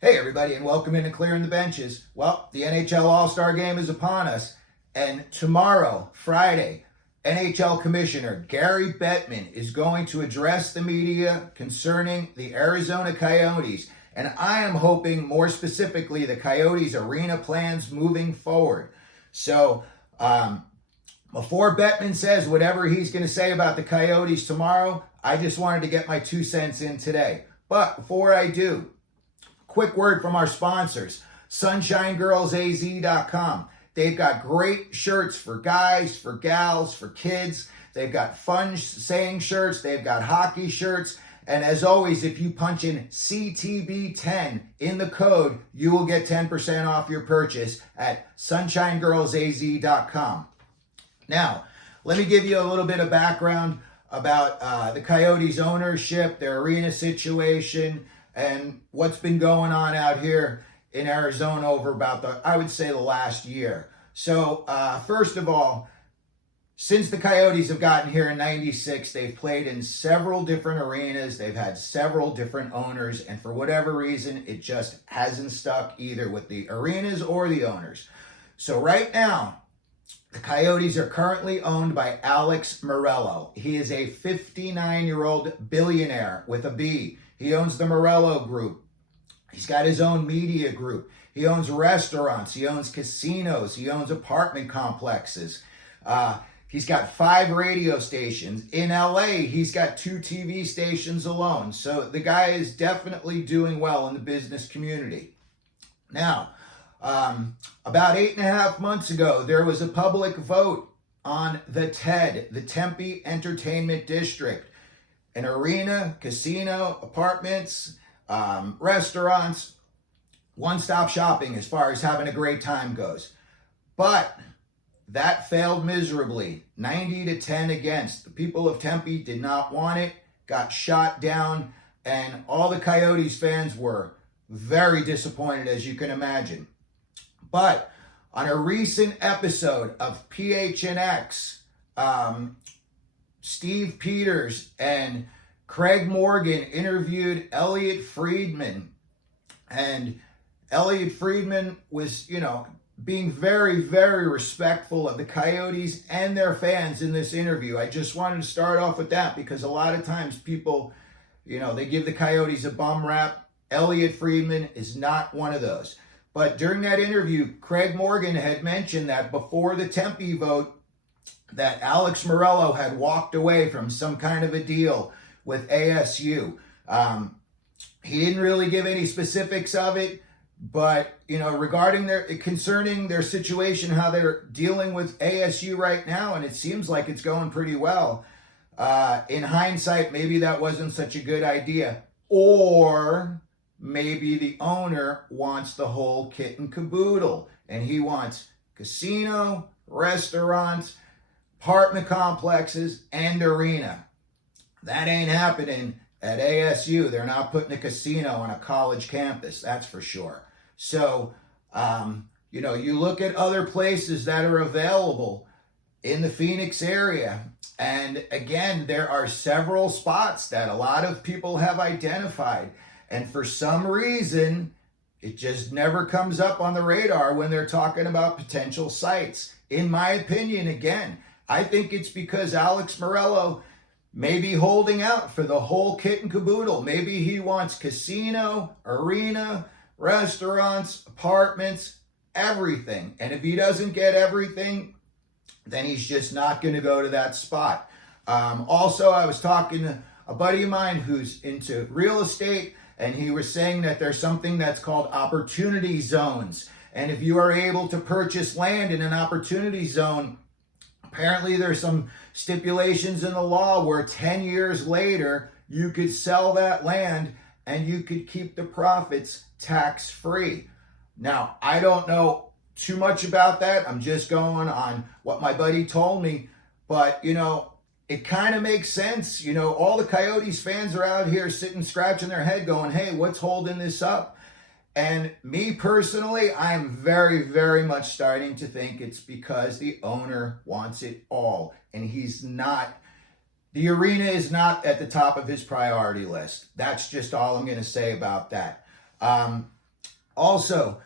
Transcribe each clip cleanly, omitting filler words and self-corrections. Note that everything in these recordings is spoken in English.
Hey everybody, and welcome into Clearing the Benches. Well, the NHL All-Star Game is upon us, and tomorrow, Friday, NHL Commissioner Gary Bettman is going to address the media concerning the Arizona Coyotes, and I am hoping more specifically the Coyotes arena plans moving forward. So, before Bettman says whatever he's going to say about the Coyotes tomorrow, I just wanted to get my 2 cents in today. But before I do, quick word from our sponsors, sunshinegirlsaz.com. They've got great shirts for guys, for gals, for kids. They've got fun saying shirts. They've got hockey shirts. And as always, if you punch in CTB10 in the code, you will get 10% off your purchase at sunshinegirlsaz.com. Now, let me give you a little bit of background about the Coyotes ownership, their arena situation, and what's been going on out here in Arizona over about I would say the last year. So first of all, since the Coyotes have gotten here in '96, they've played in several different arenas. They've had several different owners, and for whatever reason, it just hasn't stuck either with the arenas or the owners. So right now, the Coyotes are currently owned by Alex Muruelos. He is a 59-year-old billionaire with a B. He owns the Muruelos Group. He's got his own media group. He owns restaurants. He owns casinos. He owns apartment complexes. He's got 5 radio stations. In LA, he's got 2 TV stations alone. So the guy is definitely doing well in the business community. Now, about 8.5 months ago, there was a public vote on the TED, the Tempe Entertainment District. An arena, casino, apartments, restaurants, one-stop shopping as far as having a great time goes. But that failed miserably, 90-10 against. The people of Tempe did not want it, got shot down, and all the Coyotes fans were very disappointed, as you can imagine. But on a recent episode of PHNX, Steve Peters and Craig Morgan interviewed Elliot Friedman. And Elliot Friedman was, being very, very respectful of the Coyotes and their fans in this interview. I just wanted to start off with that because a lot of times people, they give the Coyotes a bum rap. Elliot Friedman is not one of those. But during that interview, Craig Morgan had mentioned that before the Tempe vote, that Alex Muruelos had walked away from some kind of a deal with ASU. He didn't really give any specifics of it, but regarding concerning their situation, how they're dealing with ASU right now, and it seems like it's going pretty well. In hindsight, maybe that wasn't such a good idea, or maybe the owner wants the whole kit and caboodle, and he wants casino, restaurants, apartment complexes, and arena. That ain't happening at ASU. They're not putting a casino on a college campus, that's for sure. So, you look at other places that are available in the Phoenix area, and again, there are several spots that a lot of people have identified, and for some reason, it just never comes up on the radar when they're talking about potential sites. In my opinion, again, I think it's because Alex Muruelos may be holding out for the whole kit and caboodle. Maybe he wants casino, arena, restaurants, apartments, everything. And if he doesn't get everything, then he's just not going to go to that spot. Also, I was talking to a buddy of mine who's into real estate, and he was saying that there's something that's called opportunity zones. And if you are able to purchase land in an opportunity zone, apparently there's some stipulations in the law where 10 years later, you could sell that land and you could keep the profits tax-free. Now, I don't know too much about that. I'm just going on what my buddy told me. But, it kind of makes sense. All the Coyotes fans are out here sitting, scratching their head going, hey, what's holding this up? And me personally, I'm very, very much starting to think it's because the owner wants it all. And the arena is not at the top of his priority list. That's just all I'm going to say about that. Also,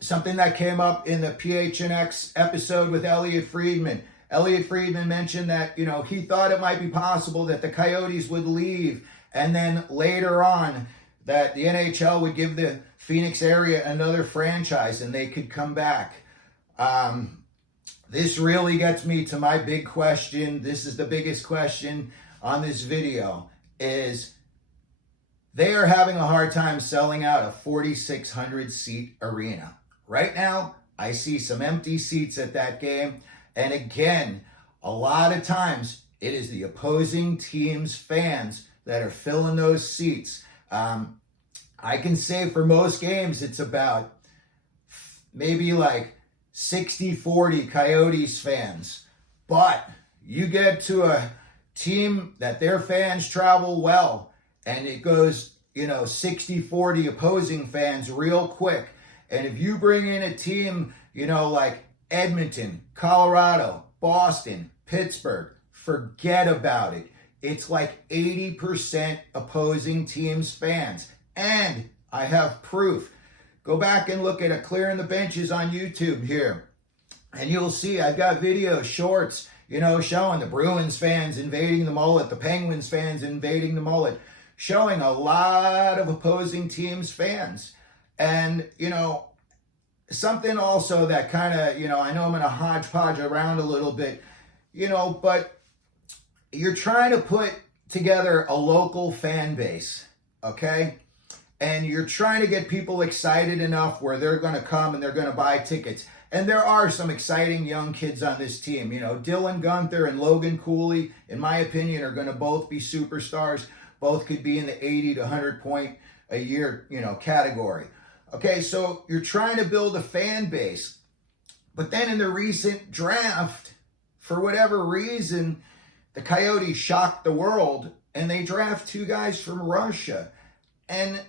something that came up in the PHNX episode with Elliot Friedman. Elliot Friedman mentioned that, he thought it might be possible that the Coyotes would leave, and then later on that the NHL would give the Phoenix area another franchise and they could come back. This really gets me to my big question. This is the biggest question on this video, is they are having a hard time selling out a 4,600 seat arena. Right now, I see some empty seats at that game. And again, a lot of times it is the opposing team's fans that are filling those seats. I can say for most games, it's about maybe like 60-40 Coyotes fans. But you get to a team that their fans travel well, and it goes, 60-40 opposing fans real quick. And if you bring in a team, like Edmonton, Colorado, Boston, Pittsburgh, forget about it. It's like 80% opposing teams' fans. And I have proof. Go back and look at a Clearing the Benches on YouTube here. And you'll see I've got video shorts, showing the Bruins fans invading the mullet, the Penguins fans invading the mullet, showing a lot of opposing teams' fans. And, something also that kind of, I know I'm going to hodgepodge around a little bit, but you're trying to put together a local fan base, okay? And you're trying to get people excited enough where they're going to come and they're going to buy tickets. And there are some exciting young kids on this team. Dylan Gunther and Logan Cooley, in my opinion, are going to both be superstars. Both could be in the 80 to 100 point a year, category. Okay, so you're trying to build a fan base. But then in the recent draft, for whatever reason, the Coyotes shocked the world and they draft two guys from Russia. And,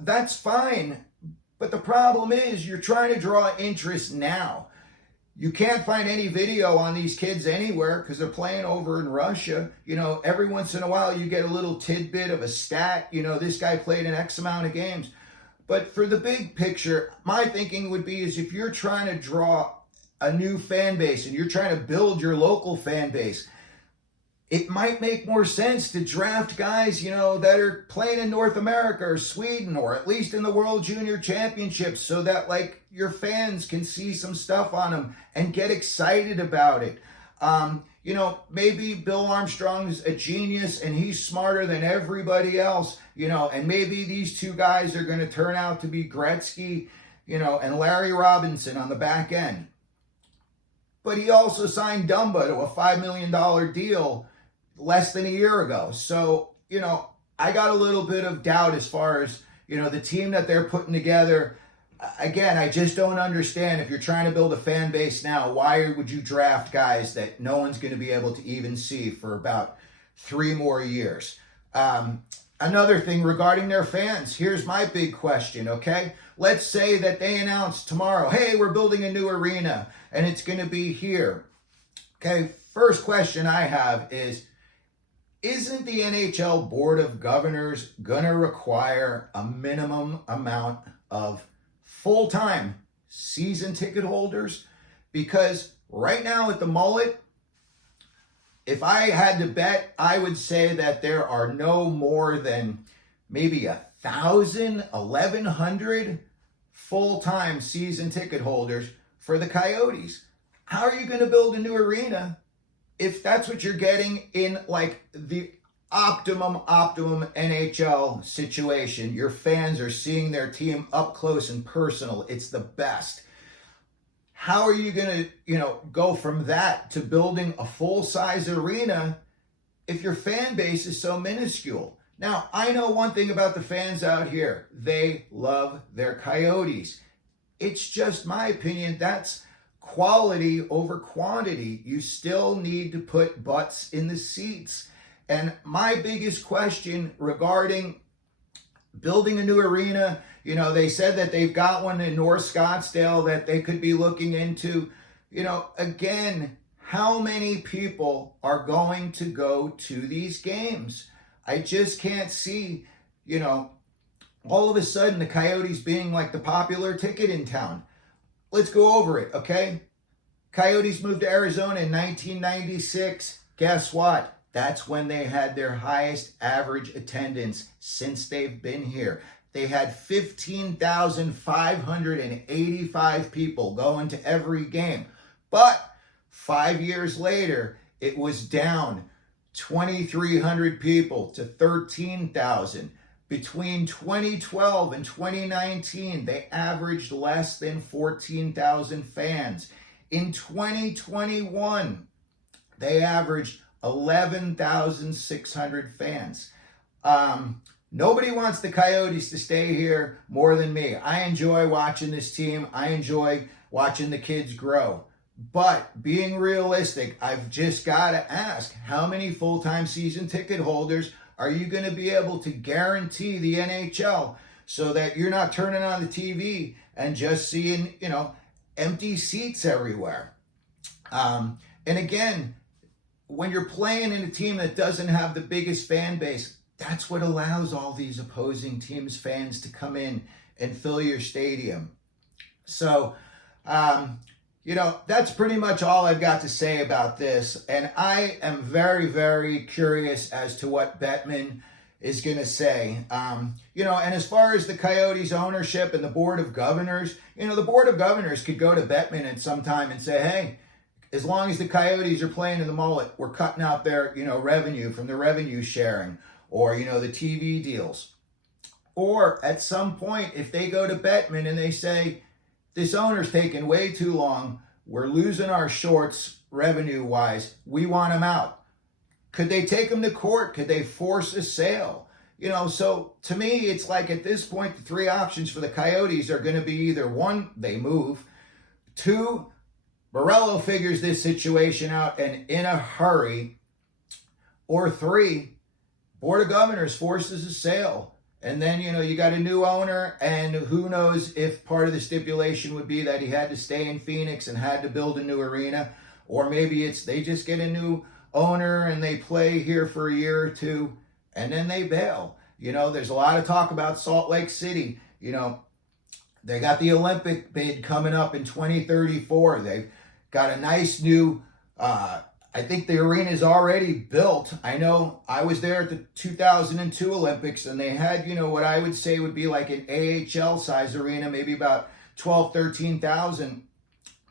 that's fine. But the problem is you're trying to draw interest now. You can't find any video on these kids anywhere because they're playing over in Russia. Every once in a while you get a little tidbit of a stat. This guy played an X amount of games. But for the big picture, my thinking would be is if you're trying to draw a new fan base and you're trying to build your local fan base, it might make more sense to draft guys, that are playing in North America or Sweden or at least in the World Junior Championships so that, your fans can see some stuff on them and get excited about it. Maybe Bill Armstrong's a genius and he's smarter than everybody else, and maybe these two guys are going to turn out to be Gretzky, and Larry Robinson on the back end. But he also signed Dumba to a $5 million deal less than a year ago. So, I got a little bit of doubt as far as, the team that they're putting together. Again, I just don't understand if you're trying to build a fan base now, why would you draft guys that no one's going to be able to even see for about 3 more years? Another thing regarding their fans, here's my big question, okay? Let's say that they announce tomorrow, hey, we're building a new arena and it's going to be here. Okay, first question I have is, isn't the NHL Board of Governors going to require a minimum amount of full-time season ticket holders? Because right now at the mullet, if I had to bet, I would say that there are no more than maybe 1,000, 1,100 full-time season ticket holders for the Coyotes. How are you going to build a new arena if that's what you're getting in the optimum NHL situation? Your fans are seeing their team up close and personal. It's the best. How are you going to, go from that to building a full-size arena if your fan base is so minuscule? Now, I know one thing about the fans out here. They love their Coyotes. It's just my opinion. That's quality over quantity. You still need to put butts in the seats. And my biggest question regarding building a new arena, they said that they've got one in North Scottsdale that they could be looking into. Again, how many people are going to go to these games? I just can't see, all of a sudden the Coyotes being like the popular ticket in town. Let's go over it, okay? Coyotes moved to Arizona in 1996. Guess what? That's when they had their highest average attendance since they've been here. They had 15,585 people going to every game. But 5 years later, it was down 2,300 people to 13,000. Between 2012 and 2019, they averaged less than 14,000 fans. In 2021, they averaged 11,600 fans. Nobody wants the Coyotes to stay here more than me. I enjoy watching this team. I enjoy watching the kids grow. But being realistic, I've just got to ask, how many full-time season ticket holders are you going to be able to guarantee the NHL so that you're not turning on the TV and just seeing, empty seats everywhere? And again, when you're playing in a team that doesn't have the biggest fan base, that's what allows all these opposing teams' fans to come in and fill your stadium. So, that's pretty much all I've got to say about this. And I am very, very curious as to what Bettman is going to say. And as far as the Coyotes ownership and the Board of Governors, the Board of Governors could go to Bettman at some time and say, hey, as long as the Coyotes are playing in the mullet, we're cutting out their, revenue from the revenue sharing or, the TV deals. Or at some point, if they go to Bettman and they say, this owner's taking way too long, we're losing our shorts revenue-wise, we want him out. Could they take him to court? Could they force a sale? So to me, it's like at this point, the three options for the Coyotes are going to be either one, they move, two, Muruelos figures this situation out and in a hurry, or three, Board of Governors forces a sale. And then, you got a new owner, and who knows if part of the stipulation would be that he had to stay in Phoenix and had to build a new arena, or maybe it's they just get a new owner and they play here for a year or two, and then they bail. There's a lot of talk about Salt Lake City. They got the Olympic bid coming up in 2034. They've got a nice new, I think the arena is already built. I know I was there at the 2002 Olympics, and they had, what I would say would be like an AHL size arena, maybe about 12, 13,000.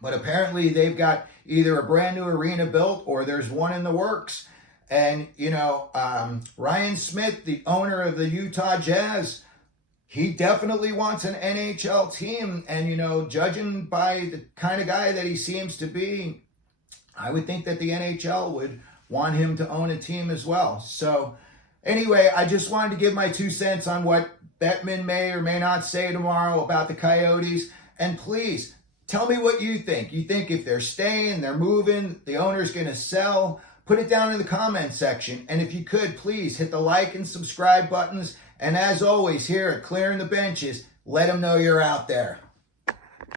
But apparently they've got either a brand new arena built or there's one in the works. And, Ryan Smith, the owner of the Utah Jazz, he definitely wants an NHL team. And, judging by the kind of guy that he seems to be, I would think that the NHL would want him to own a team as well. So anyway, I just wanted to give my 2 cents on what Bettman may or may not say tomorrow about the Coyotes. And please, tell me what you think. You think if they're staying, they're moving, the owner's going to sell? Put it down in the comment section. And if you could, please hit the like and subscribe buttons. And as always, here at Clearing the Benches, let them know you're out there.